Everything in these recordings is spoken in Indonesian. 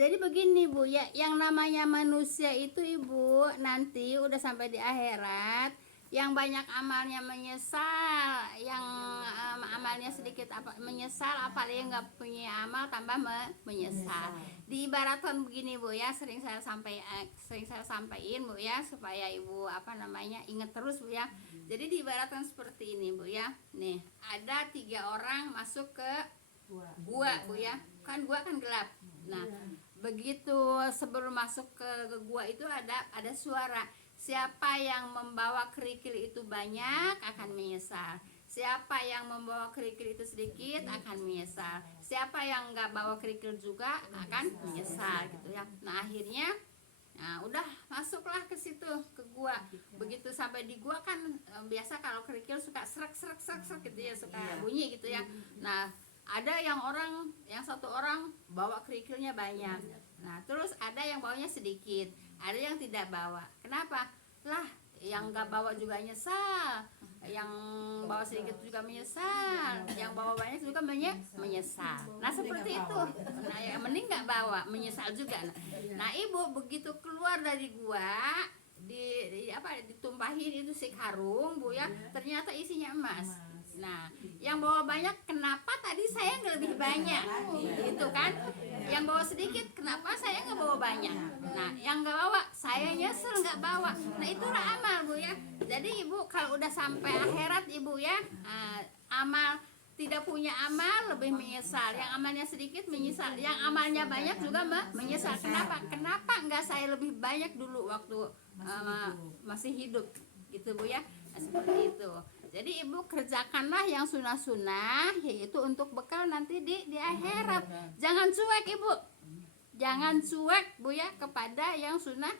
Jadi begini Bu ya, yang namanya manusia itu Ibu nanti udah sampai di akhirat, yang banyak amalnya menyesal, yang amalnya sedikit apa menyesal, apalagi nggak punya amal tambah menyesal. Diibaratkan begini Bu ya, sering saya sampaikan Bu ya, supaya Ibu apa namanya ingat terus Bu ya. Jadi diibaratkan seperti ini Bu ya. Nih, ada 3 orang masuk ke gua Bu ya. Kan gua kan gelap. Nah, begitu sebelum masuk ke gua itu ada suara. Siapa yang membawa kerikil itu banyak akan menyesal. Siapa yang membawa kerikil itu sedikit akan menyesal. Siapa yang nggak bawa kerikil juga akan menyesal gitu ya. Nah, akhirnya udah masuklah ke situ ke gua. Begitu sampai di gua kan biasa kalau kerikil suka serak gitu ya, suka bunyi gitu ya. Nah, ada yang satu orang bawa kerikilnya banyak. Nah, terus ada yang bawanya sedikit, ada yang tidak bawa. Kenapa? Lah, yang nggak bawa juga nyesal, yang bawa sedikit juga menyesal, yang bawa banyak juga menyesal. Nah, seperti itu. Nah, yang mending nggak bawa, menyesal juga. Nah, Ibu begitu keluar dari gua, ditumpahin itu si karung Bu ya, ternyata isinya emas. Nah, yang bawa banyak kenapa tadi saya nggak lebih banyak gitu kan, yang bawa sedikit kenapa saya nggak bawa banyak. Nah, yang nggak bawa saya nyesel nggak bawa. Nah, itulah amal Bu ya. Jadi Ibu kalau udah sampai akhirat Ibu ya, amal tidak punya amal lebih menyesal, yang amalnya sedikit menyesal, yang amalnya banyak juga menyesal. Kenapa nggak saya lebih banyak dulu waktu masih hidup gitu Bu ya. Nah, seperti itu. Jadi Ibu kerjakanlah yang sunnah-sunnah, yaitu untuk bekal nanti di akhirat. Jangan cuek Ibu, jangan cuek Bu ya kepada yang sunnah.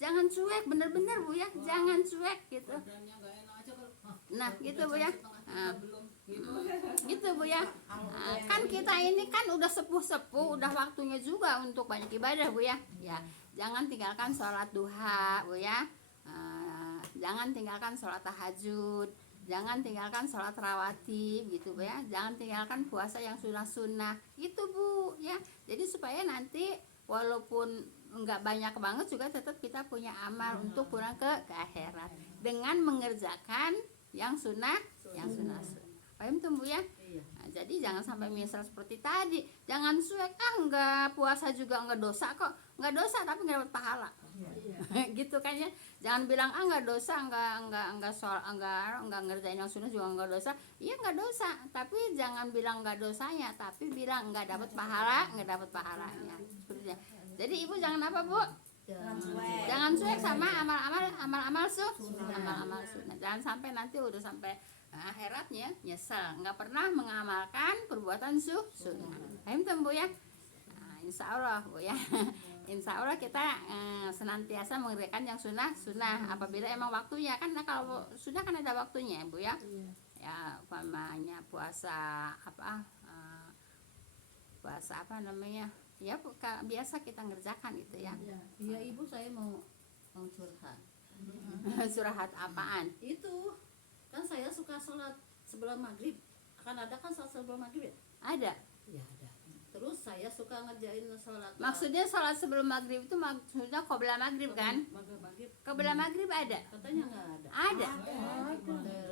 Jangan cuek, bener-bener Bu ya, jangan cuek gitu. Nah gitu Bu ya. Gitu Bu ya. Kan kita ini kan udah sepuh-sepuh, udah waktunya juga untuk banyak ibadah Bu ya. Ya, jangan tinggalkan sholat duha Bu ya. Jangan tinggalkan sholat tahajud, jangan tinggalkan sholat rawatib gitu Bu ya. Jangan tinggalkan puasa yang sunnah-sunnah itu Bu ya. Jadi supaya nanti walaupun nggak banyak banget juga tetap kita punya amal untuk pulang ke akhirat dengan mengerjakan yang sunnah. Paham tuh Bu ya? Nah, jadi jangan sampai menyesal seperti tadi. Jangan suek, enggak puasa juga enggak dosa kok. Enggak dosa tapi enggak dapat pahala. Gitu kan ya. Jangan bilang enggak dosa, enggak ngerjain yang sunnah juga enggak dosa. Iya enggak dosa, tapi jangan bilang enggak dosanya, tapi bilang enggak dapat pahalanya. Seperti itu. Jadi Ibu jangan apa Bu? Jangan cuek sama amal-amal sunnah. Jangan sampai nanti udah sampai akhiratnya nyesel nggak pernah mengamalkan perbuatan sunnah. Paham tuh Bu ya? Nah, insya Allah Bu ya. Insya Allah kita senantiasa mengerjakan yang sunnah apabila emang waktunya kan. Nah, kalau sunnah kan ada waktunya Bu ya. Ya umpamanya puasa apa namanya ya, biasa kita ngerjakan gitu ya. Iya Ibu, saya mau curhat. Curhat apaan? Itu kan saya suka sholat sebelum maghrib. Kan ada kan sholat sebelum maghrib ya? Ada. Ya ada. Terus saya suka ngerjain sholat. Maksudnya sholat sebelum maghrib itu maksudnya qobliyah maghrib kan? Maghrib. Qobliyah maghrib ada? Katanya nggak ada. Ada.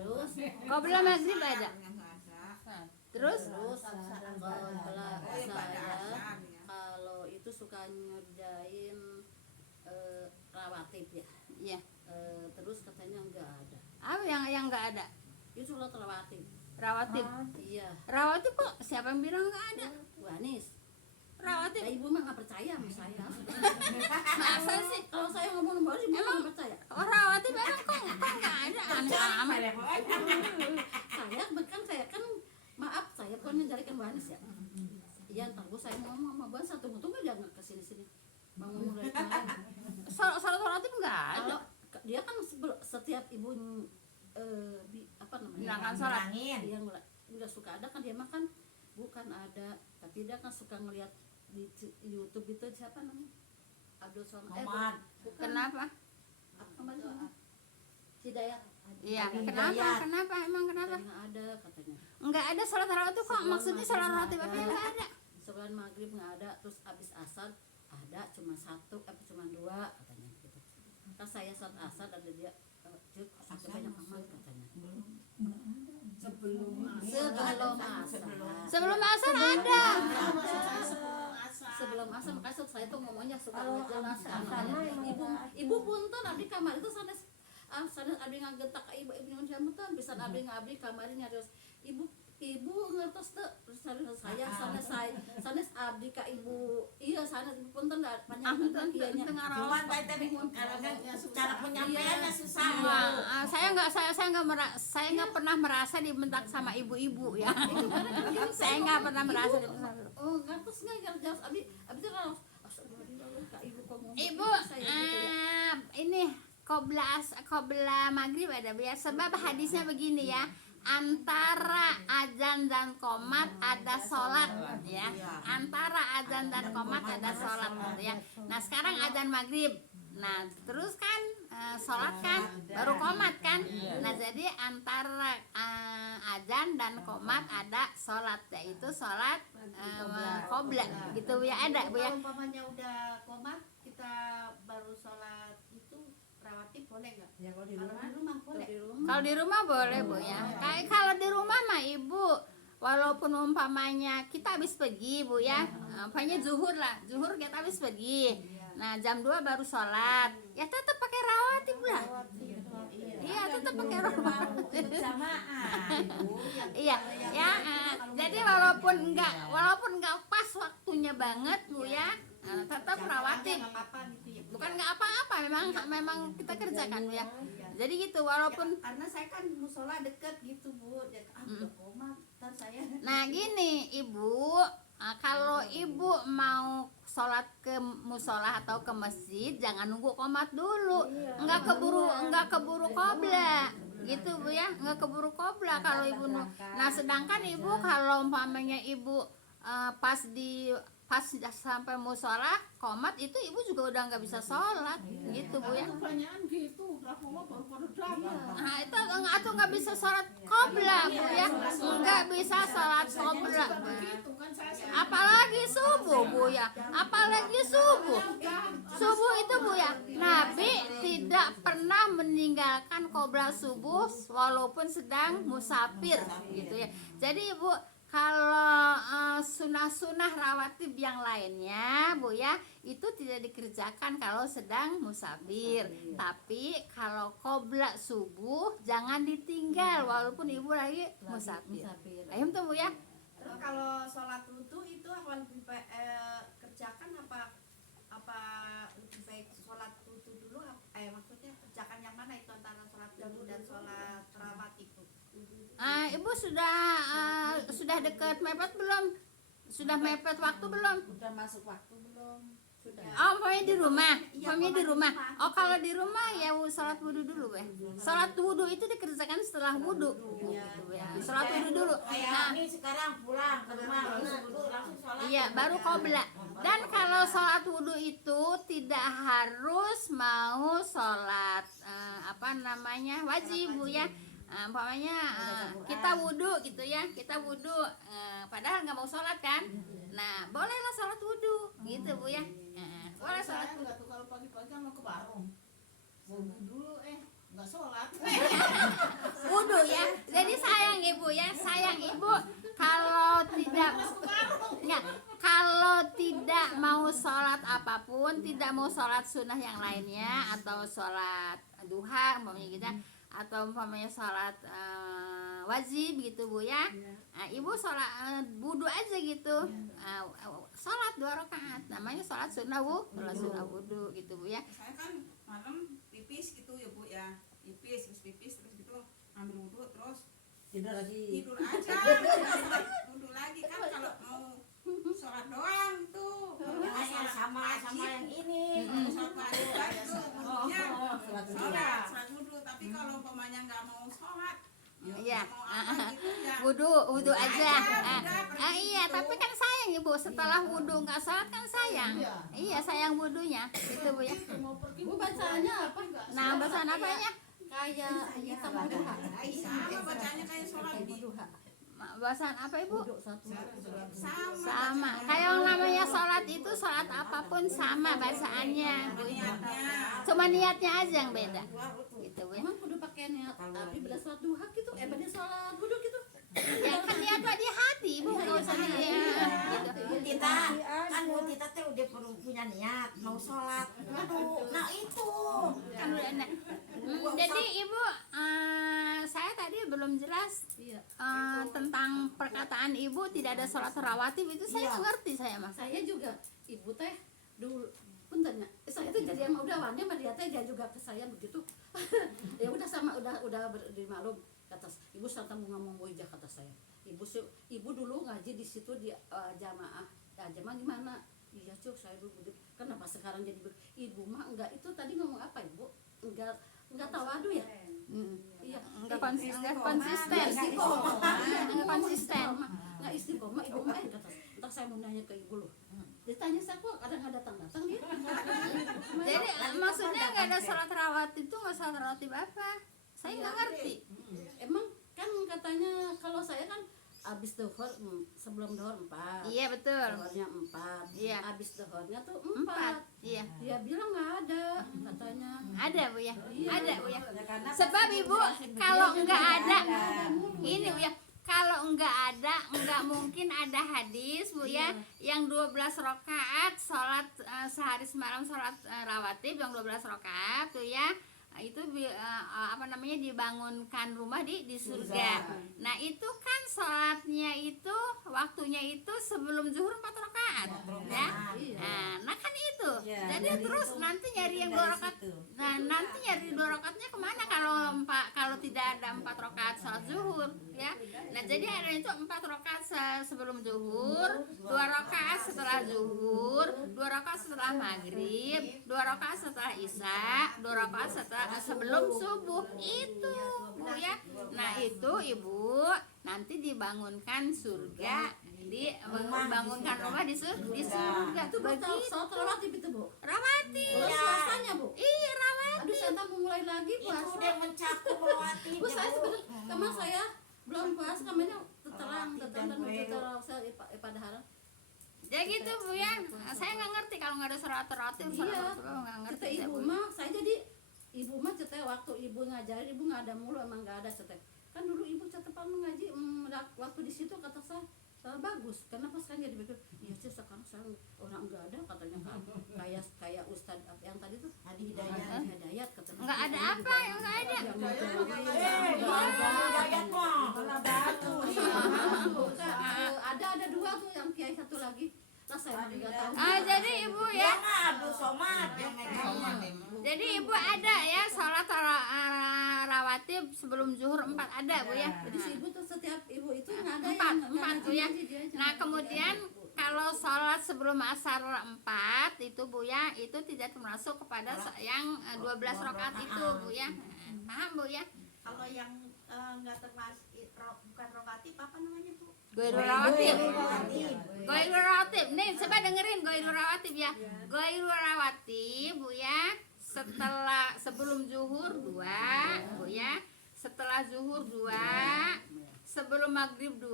Terus Qobliyah maghrib ada. Terus kalau itu suka ngerjain rawatib ya. Iya. Terus katanya nggak ada. Apa yang nggak ada? Itu sholat rawatib. Rawatib. Iya. Rawatib kok siapa yang bilang nggak ada? Wanis. Rawatib. Ibu mah nggak percaya sama saya. Masa sih? Kalau saya ngomong baru ibu nggak percaya. Rawatib emang kok nggak ada? Aneh amat. Saya kan maaf, saya bukan menjadikan Wanis ya. Iya, ntar saya ngomong sama Bang tunggu jangan kesini-sini. Mau ngomong dari kemarin. Sholat rawatib nggak ada. Kalau dia kan setiap ibu apa namanya? Hilangkan sholat. Dia nggak suka ada kan dia makan, bukan ada, tapi dia kan suka ngelihat di YouTube itu siapa namanya? Abdul Somad. Kenapa? Apa namanya? Hidayat. Iya, kenapa? Emang kenapa? Nggak ada katanya. Enggak ada sholat rawatib kok. Maksudnya sholat rawatib apa yang enggak ada? sebelum maghrib nggak ada, terus abis asar ada cuma 1 cuma 2 katanya gitu. Kan saya saat asar ada dia Cuk, sudah banyak amat katanya. Sebelum Sebelum asar ada. Sebelum asar makanya saya tuh ngomongnya suka ngejelas ibu punten abdi kamar itu sanes abdi ngagentak ka ibu nyun jamutan bisa abdi kamarnya terus ibu ngertos teu saya sanes abdi ka ibu iya sanes ibu punten da panjang iya nya cuman tadi cara penyampaiannya susah. Saya nggak pernah merasa dibentak sama ibu-ibu ya. Saya nggak pernah merasa dibentak. oh ngertos nggak jelas abdi tuh harus ka ibu kok ngomong Ibu, ini qobla maghrib ada biar sebab hadisnya begini ya. Antara azan dan qomat ada sholat ya. Antara azan dan qomat ada sholat ya. Nah sekarang azan maghrib. Nah terus kan sholat kan baru qomat kan. Nah jadi antara azan dan qomat ada sholat yaitu sholat qobla gitu ya ada bu ya. Kalau umpamanya udah komat kita baru sholat itu rawatib boleh nggak? Ya kalau di Kalau rumah di rumah boleh. Kalau di rumah boleh bu ya. Kayak kalau di rumah mah ibu, walaupun umpamanya kita habis pergi bu ya, umpamanya zuhur kita habis pergi. Nah jam 2 baru sholat, ya tetap pakai rawatib lah. Iya tetap pakai rawatib. bersamaan. Iya ya. Jadi walaupun enggak pas waktunya banget bu ya, tetap rawatib. Nggak apa-apa gitu ya. Bukan nggak apa-apa, memang kita kerjakan bu ya. Jadi gitu walaupun Karena saya kan musola deket gitu bu, jadi udah komat, ntar saya. Nah gini ibu, kalau ibu mau sholat ke musola atau ke masjid jangan nunggu qomat dulu, nggak keburu qobla gitu bu ya, nggak keburu qobla kalau ibu. Nah sedangkan ibu kalau umpamanya ibu pas sampai musola qomat itu ibu juga udah nggak bisa sholat gitu bu ya. Pertanyaan gitu, udah komat baru pada drama. Nah itu nggak bisa sholat qobla bu ya, nggak bisa sholat qobla. Begitu kan saya Apalagi subuh bu ya, apalagi subuh itu bu ya. Nabi tidak pernah meninggalkan qobla subuh walaupun sedang musafir gitu ya. Jadi ibu kalau sunah-sunah rawatib yang lainnya bu ya itu tidak dikerjakan kalau sedang musafir. Tapi kalau qobla subuh jangan ditinggal walaupun ibu lagi musafir. Ayam tuh bu ya. Terus kalau sholat wudhu itu apa lebih baik kerjakan apa lebih baik sholat wudhu dulu? Maksudnya kerjakan yang mana itu antara sholat wudhu dan sholat rawatib itu? Ibu sudah dekat mepet belum? Sudah mepet waktu belum? udah masuk waktu belum? Sudah. Oh, pokoknya di rumah. Iya, Pokoknya di pokoknya rumah. di rumah. Oh, kalau di rumah ya sholat wudhu dulu, Be. Sholat wudhu itu dikerjakan setelah wudhu. Gitu, ya. Sholat wudhu dulu. Kayak Nah, ini sekarang pulang ke rumah langsung sholat. iya, baru qobla. Dan kalau sholat wudhu itu tidak harus mau sholat wajib, Bu ya. Umpamanya kita wudhu gitu ya, padahal nggak mau sholat kan. Nah, bolehlah sholat wudhu gitu Bu ya. Boleh sholat wudhu. Enggak tuh kalau pagi-pagi kan mau ke warung. Wudhu dulu enggak sholat. Wudhu ya. Jadi sayang ibu ya, sayang ibu kalau tidak mau sholat apapun, tidak mau sholat sunnah yang lainnya atau sholat duha umpamanya gitu, atau umpamanya sholat wajib gitu Bu ya. Nah, ibu sholat wudhu aja gitu. Sholat 2 rakaat namanya sholat sunnah wudhu gitu Bu ya. Saya kan malam pipis gitu ya Bu ya, pipis terus gitu ambil wudhu terus Tidur lagi. tidur aja wudhu lagi kan kalau mau sholat doang tuh Kayak sama yang ini. sholat wajib tuh wudhunya sholat. sholat wudhu, tapi kalau umpamanya nggak mau sholat Iya. mau apa gitu ya wudhu aja. udah, Iya, tapi kan sayang ibu setelah wudhu nggak sholat kan sayang. Iya, sayang wudhunya gitu Bu ya. Bu bacaannya apa? Nah, bacaan apanya? Kayak hitam duha. sama bacanya kayak sholat di Duha. bahasan apa ibu? Duduk satu. Sama. Kayak yang namanya sholat itu sholat apapun sama bacaannya. Cuma niatnya aja yang beda. Gitu ya. Emang kudu pakai niat abdi beda sholat duha gitu, beda sholat duduk gitu. Ya kan niat mah di hati ibu nggak usah gitu. Bu Tita, kan Bu Tita teh udah punya niat mau sholat. Aduh, nah itu. Kan udah enak. Jadi ibu, saya tadi belum jelas Iya. tentang perkataan ibu tidak ada sholat rawatib itu saya nggak ngerti saya mah. Saya juga ibu teh dulu puntennya. Saya tuh jadi emang udah wannya sama dia teh dia juga ke saya begitu. Ya udah sama udah dimaklum kata ibu serta mau ngomong boijah kata saya. Ibu dulu ngaji di situ di jamaah. Ya jamaah gimana? Iya cuk saya dulu begitu. Kenapa sekarang jadi ibu mah enggak itu tadi ngomong apa ibu? Enggak tawadu ya? Iya, Enggak konsisten. Enggak konsisten. Enggak istiqomah ibu mah kata. Entar saya mau nanya ke ibu loh. Ditanya saya kok kadang nggak datang dia. Jadi maksudnya nggak ada sholat rawatib itu nggak sholat rawatib apa? Saya nggak ngerti. Emang kan katanya kalau saya kan abis duhur sebelum duhur 4. Iya betul. Duhurnya 4. Iya. Abis duhurnya tuh 4. 4. Iya. Dia bilang nggak ada katanya. Ada bu ya. Iya. Ada bu ya. Sebab ibu kalau nggak ada ini bu ya. Kalau nggak ada, nggak mungkin ada hadis bu ya, yang 12 rakaat sholat sehari semalam sholat rawatib yang 12 rakaat tuh ya, itu apa namanya dibangunkan rumah di surga. Nah itu kan sholatnya itu waktunya itu sebelum zuhur 4 rakaat ya. Nah kan itu. Jadi terus nanti nyari yang 2 rakaat. Nah nanti nyari 2 rakaatnya kemana kalau tidak ada 4 rakaat sholat zuhur ya. Nah jadi ada itu 4 rakaat sebelum zuhur, 2 rakaat setelah zuhur, 2 rakaat setelah maghrib, 2 rakaat setelah isya, 2 rakaat setelah sebelum subuh itu bu ya. Nah itu ibu nanti dibangunkan surga, dibangunkan rumah di surga Itu betul sholat rawatib itu bu. rawatib. Terus puasanya bu. Iya rawatib. Aduh saya mau mulai lagi Itu puasa. udah mencakup rawatib. Bu saya sebenarnya teman saya belum puasa kamennya terang dan saya pada harap. Ya gitu bu ya. Saya nggak ngerti kalau nggak ada sholat rawatib. Iya. Nggak ngerti. Kita ibu mah saya jadi ibu mah cetek waktu ibu ngajarin ibu nggak ada mulu emang nggak ada cetek. Kan dulu ibu cetek ngaji waktu di situ kata saya bagus. Kenapa sekarang jadi begitu? Iya sih sekarang saya orang nggak ada katanya kan kayak Ustad yang tadi tuh Hadi Hidayat. Hidayat katanya. Nggak ada apa yang nggak ada. Hidayat mah. Malah bagus. Ada 2 tuh yang kiai satu lagi. Lah saya juga tahu. Jadi ibu Ya ya. mah Abdul Somad yang megang. Jadi ibu ada ya sholat rawatib sebelum zuhur 4 ada bu ya. Jadi si ibu tuh setiap ibu itu nggak ada Empat bu ya. Nah kemudian kalau sholat sebelum asar 4 itu bu ya, itu tidak termasuk kepada yang 12 rakaat itu bu ya. Paham bu ya? Kalau yang nggak termasuk bukan rawatib apa namanya bu? Goirul rawatib. Goirul rawatib. Nih coba dengerin goirul rawatib ya. Goirul rawatib bu ya. Sebelum zuhur 2 bu ya. Setelah zuhur 2, sebelum maghrib 2,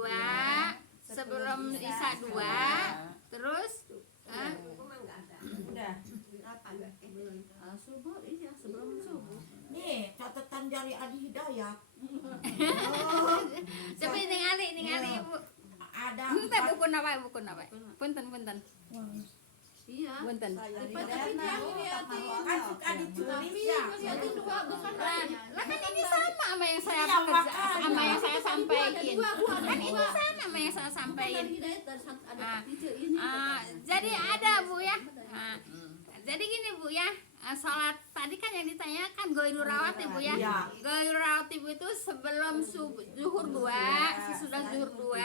sebelum isya 2, terus Udah. subuh iya sebelum subuh. Nih, catatan dari Adi Hidayat. coba ningali ibu. Ada Ente buku apa? Punten. Iya. Punten. Tapi dia ngeliatin. kan suka ditulis Tapi ya. ngeliatin 2 bukan lagi. Lah kan ini sama sama yang saya Iya, makanya. sama yang saya sampaikan. Ada Kan ini dua. sama sama yang saya sampaikan. Hidayat dari ada Ah. kecil ini. Jadi ada bu ya. Jadi gini bu ya, sholat tadi kan yang ditanyakan goirul rawatib bu ya. Iya. Goirul rawatib itu sebelum zuhur 2, sesudah zuhur 2,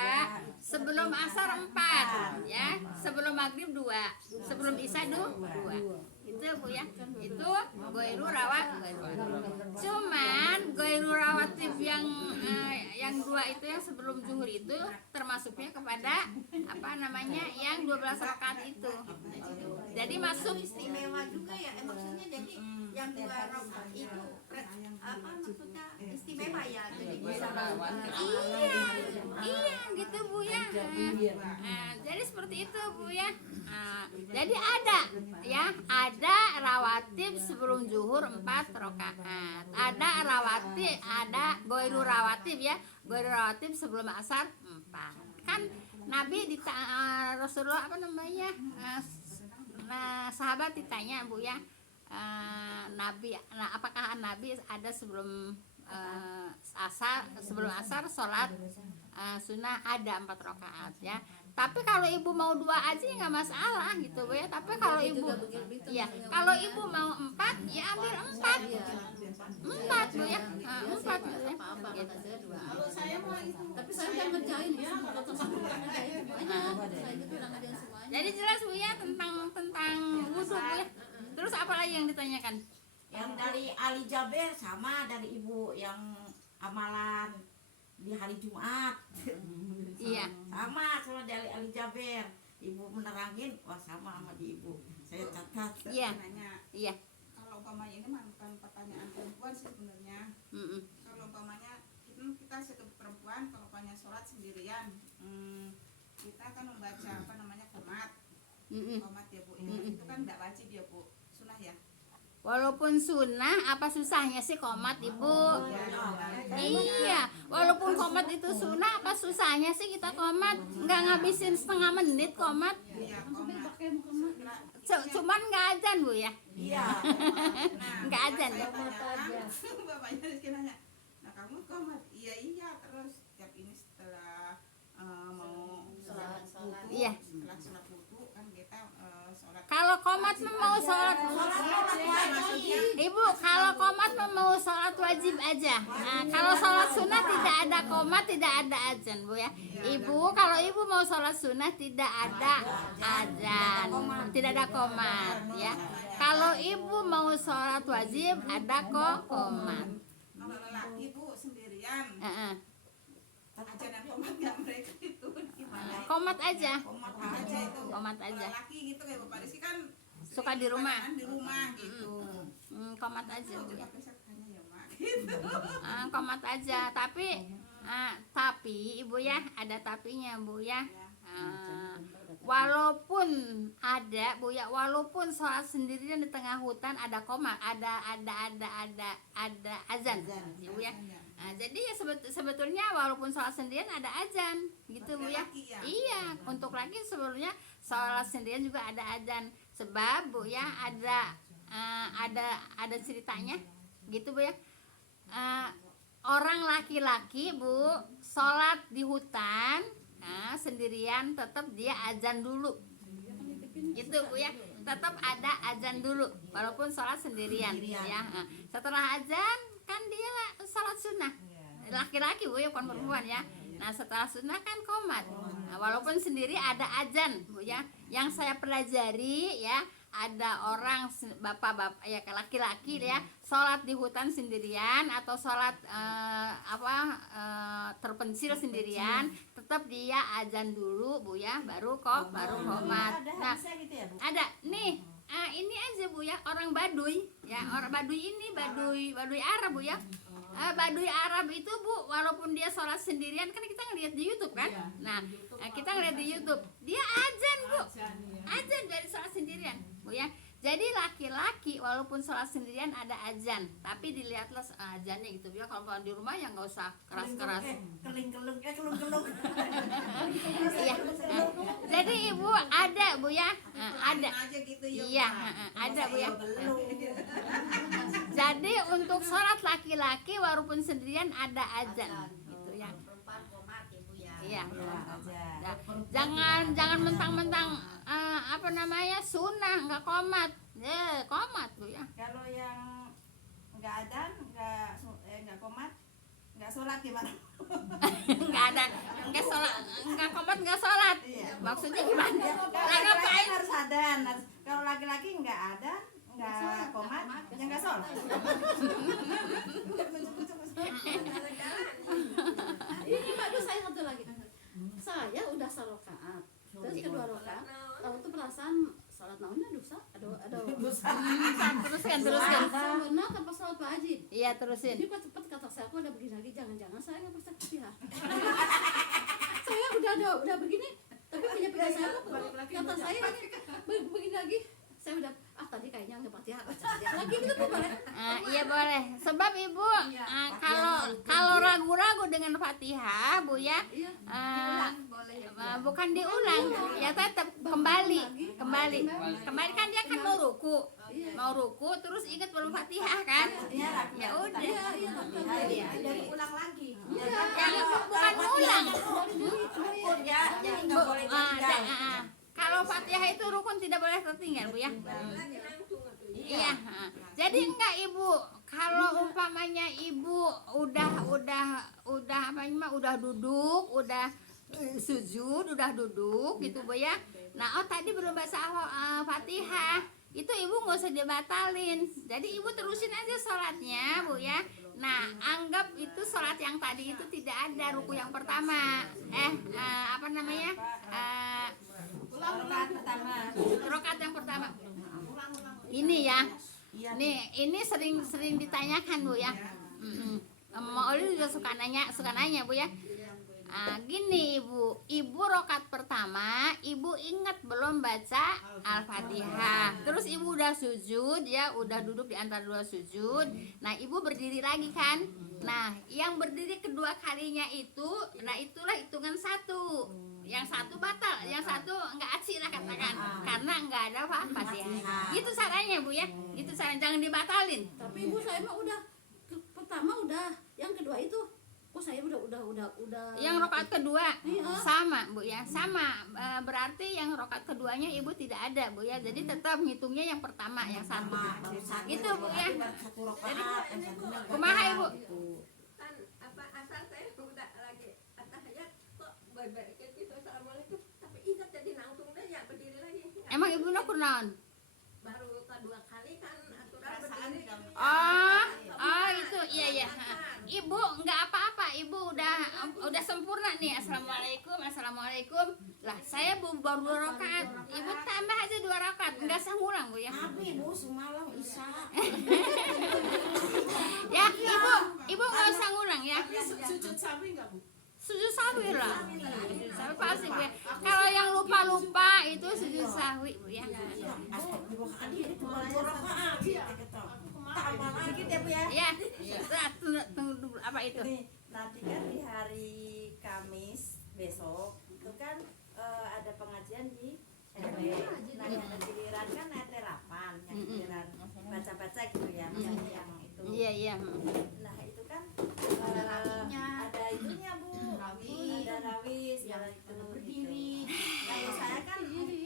sebelum asar 4 ya, sebelum maghrib 2, sebelum isya 2. Itu bu ya, itu goirul rawatib. Cuman goirul rawatib yang 2 itu yang sebelum zuhur itu termasuknya kepada apa namanya yang 12 rakaat itu. Jadi masuk Istimewa juga ya, maksudnya jadi yang 2 rakaat itu apa maksudnya istimewa ya, jadi bisa Iya gitu Bu ya. Jadi seperti itu Bu ya. Jadi ada rawatib sebelum zuhur 4 rakaat. Ada rawatib, ada goiru rawatib ya. Goiru rawatib sebelum asar 4. Kan Nabi Rasulullah apa namanya? Sahabat ditanya Bu ya. Nabi, apakah Nabi ada sebelum asar sholat sunnah ada 4 rakaat ya. Tapi kalau ibu mau 2 aja ya nggak masalah gitu Bu ya. Tapi kalau ibu kalau ibu mau 4 ya ambil 4 Bu ya. 4 Bu ya. Gitu. Tapi saya nggak ngerjain ya, potong ngerjain semuanya. Saya gitu udah ngerjain semuanya. Jadi jelas Bu ya tentang wudhu Bu ya. Terus apa lagi yang ditanyakan? Yang dari Ali Jaber sama dari ibu yang amalan di hari Jumat. Iya. Sama dari Ali Jaber. Ibu menerangin, wah sama di ibu. Saya catat. Iya. Nanya, Iya. kalau umpamanya ini mah bukan pertanyaan perempuan sih sebenarnya. Kalau umpamanya kita sebagai perempuan, kalau umpamanya sholat sendirian, kita kan membaca apa namanya qomat ya Bu ya. Itu kan tidak wajib ya Bu, sunnah ya. Walaupun sunnah, apa susahnya sih qomat Ibu? Iya, walaupun qomat itu sunnah, apa susahnya sih kita qomat? Nggak ngabisin setengah menit qomat. Iya, qomat. Cuman nggak azan Bu ya? Iya. Nggak azan ya? Bapaknya Rizky nanya, nah kamu qomat? Iya, terus tiap ini setelah mau sholat wudu, Iya. setelah sholat wudu kan kita sholat. Kalau qomat mau sholat, Ibu, kalau qomat mau sholat wajib aja. Nah, kalau sholat sunnah tidak ada qomat, tidak ada azan Bu ya. Ibu, kalau ibu mau sholat sunnah tidak ada azan, tidak ada qomat ya. Kalau ibu mau sholat wajib ada qomat. Kalau lelaki Bu sendirian, azan dan qomat nggak mereka itu gimana? Qomat aja, Komat Aja itu. qomat Kalau aja. lelaki gitu kayak Bapak Rizky kan Suka di rumah. di rumah gitu. Qomat aja Bu ya. Besok tanya ya Mak gitu. Qomat aja, tapi ibu ya ada tapinya Bu ya. Walaupun ada Bu ya, walaupun sholat sendirian di tengah hutan ada qomat, ada azan ya Bu ya. Jadi ya sebetulnya walaupun sholat sendirian ada azan gitu Bu ya. Laki ya? Iya, untuk laki sebenarnya sholat sendirian juga ada azan. Sebab Bu ya ada ceritanya gitu Bu ya. Orang laki-laki Bu sholat di hutan sendirian tetap dia azan dulu gitu Bu ya, tetap ada azan dulu walaupun sholat sendirian ya. Setelah azan kan dia sholat sunnah, laki-laki Bu ya, bukan perempuan ya. Nah setelah sunnah kan qomat. Walaupun sendiri ada azan Bu ya. Yang saya pelajari ya, ada orang bapak-bapak ya laki-laki ya sholat di hutan sendirian atau sholat terpencil sendirian, tetap dia azan dulu Bu ya, baru qomat. Nah ada nih ini aja Bu ya, orang Baduy ya, orang Baduy ini Baduy Arab Bu ya. Baduy Arab itu Bu, walaupun dia sholat sendirian, kan kita ngeliat di YouTube kan. Nah kita ngeliat di YouTube dia azan Bu, azan dari sholat sendirian Bu ya. Jadi laki-laki walaupun sholat sendirian ada azan, tapi dilihatlah azannya gitu ya. Kalau di rumah ya nggak usah keras-keras. Kelung-kelung. Iya. Jadi ibu ada Bu ya, ada. aja gitu ya. Iya, ada Bu ya. Jadi untuk sholat laki-laki walaupun sendirian ada azan gitu ya. perempuan komat Ibu ya. Iya. Jangan mentang-mentang apa namanya sunnah nggak qomat, qomat Bu ya. Kalau yang nggak adzan, nggak qomat, nggak sholat gimana? Nggak ada, nggak sholat, nggak qomat nggak sholat. Maksudnya gimana? Lah ngapain? Harus adzan. Kalau laki-laki nggak ada, nggak qomat, ya nggak sholat. Ini Pak, saya satu lagi. Saya udah 1 rakaat. Terus kedua rakaat, itu perasaan salat naonnya dosa, ada Teruskan. benar tanpa salat wajib. Iya, terusin. Jadi kok cepet kata saya, aku udah begini lagi, jangan-jangan saya nggak bisa Fatihah. Saya udah begini, tapi punya saya kok kata saya begini lagi, saya udah tadi kayaknya nggak Fatihah lagi gitu tuh boleh. Iya boleh. Sebab ibu kalau ragu-ragu dengan Fatihah, Bu ya, bukan diulang, ya tetap kembali kan dia kan mau ruku terus ingat belum Fatihah kan, ya udah Dari ulang lagi. yang bukan ulang. Rukun ya, jadi nggak boleh ditinggal. Kalau Fatihah itu rukun tidak boleh tertinggal, Bu ya. Iya. Jadi enggak Ibu, kalau umpamanya Ibu udah duduk, udah sujud, udah duduk gitu Bu ya. Nah, tadi belum baca Fatihah, itu Ibu nggak usah dibatalin. Jadi Ibu terusin aja sholatnya Bu ya. Nah, anggap itu sholat yang tadi itu tidak ada ruku yang pertama. Rakaat yang pertama. Ini ya. Ini sering ditanyakan Bu ya. Mauli juga suka nanya Bu ya. Gini Ibu rakaat pertama Ibu ingat belum baca Al-Fatihah. Terus Ibu udah sujud ya, udah duduk di antara dua sujud. Nah, Ibu berdiri lagi kan. Nah, yang berdiri kedua kalinya itu, nah itulah hitungan satu. Yang satu batal, yang satu enggak aci lah katakan, karena enggak ada Fatihah. Gitu caranya Bu ya. Gitu caranya, jangan dibatalin. Tapi Ibu saya mah udah pertama udah, yang kedua itu saya udah Yang rakaat kedua Iya. sama Bu ya, sama. Berarti yang rakaat keduanya Ibu tidak ada Bu ya. Jadi tetap ngitungnya yang pertama, yang satu. Itu Bu ya. Satu rakaat, yang satunya Kumaha Ibu? Kan asal saya udah lagi atahiyat kok baik-baik gitu assalamualaikum tapi ingat jadi langsung aja berdiri lagi. Emang Ibu nak kunaon? Baru kedua kali kan aturan berdiri. Oh itu iya. Ibu nggak apa-apa, Ibu udah sempurna nih. Assalamualaikum. Lah saya baru 2 rakaat, Ibu tambah aja 2 rakaat, nggak usah ngulang Bu ya. Tapi Bu semalam Isya. Ya Ibu nggak usah ngulang ya. Sujud sawi nggak Bu? Sujud sahwi lah. Sujud sahwi pasti Bu ya. Kalau yang lupa itu sujud sahwi Bu ya. Astagfirullahaladzim, itu baru 2 rakaat. Tambah lagi ya Bu ya. Ya. Tunggu dulu apa itu? Nanti kan di hari Kamis besok itu kan ada pengajian di RW. Nah yang giliran kan RT 8, yang giliran baca-baca gitu ya, misalnya yang itu. Iya. Nah itu kan Rawinya. ada itunya Bu, ada rawi segala itu. Berdiri. Kalau saya kan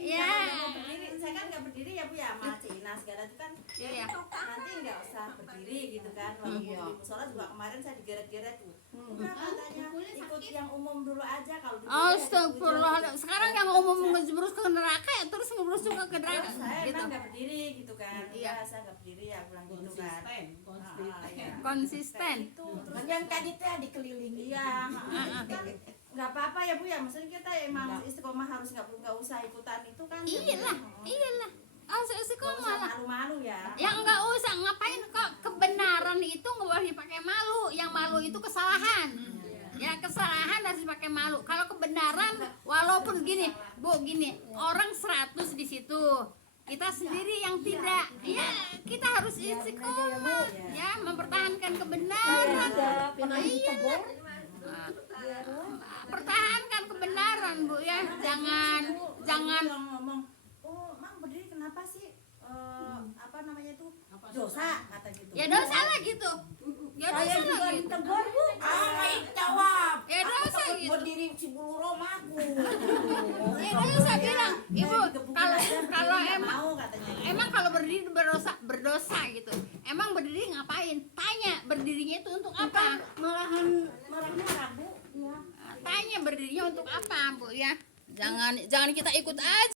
Iya. mau berdiri, saya kan nggak berdiri ya Bu ya, sama Cina segala itu kan. Iya. Nanti nggak usah berdiri gitu kan, walaupun di musola juga kemarin saya digeret-geret tuh. Udah katanya ikut yang umum dulu aja, kalau dulu Astagfirullah. Sekarang yang umum ngejebrus ke neraka ya terus ngejebrus juga ke neraka. saya Gitu. emang nggak berdiri gitu kan. Iya. Iya, saya nggak berdiri ya bilang gitu kan. Iya. Konsisten. Itu terus Dan yang tadi teh dikelilingi. iya, kan nggak apa-apa ya Bu ya, maksudnya kita emang istiqomah harus nggak usah ikutan itu kan. Iyalah. Nggak Kok usah malah malu-malu ya. yang nggak usah ngapain kok, kebenaran itu nggak boleh dipakai malu. Yang malu itu kesalahan. Ya kesalahan harus dipakai malu. Kalau kebenaran walaupun gini orang 100 di situ, kita sendiri yang tidak, ya kita harus istiqomah ya mempertahankan kebenaran. Iya. Pertahankan kebenaran Bu ya. Jangan Yang ngomong, oh Mang berdiri kenapa sih? Apa namanya itu dosa kata gitu. ya dosa lah gitu. Ya dosa lah gitu. Tegur Bu. Jawab. Ya dosa Takut gitu. berdiri si bulu romaku. Ya dosa bilang, Ibu kalau mau katanya. emang kalau berdiri berdosa gitu. Emang berdiri ngapain? Tanya berdirinya itu untuk apa? Marahnya ragu. Tanya berdirinya untuk apa Bu ya. Jangan kita ikut aja.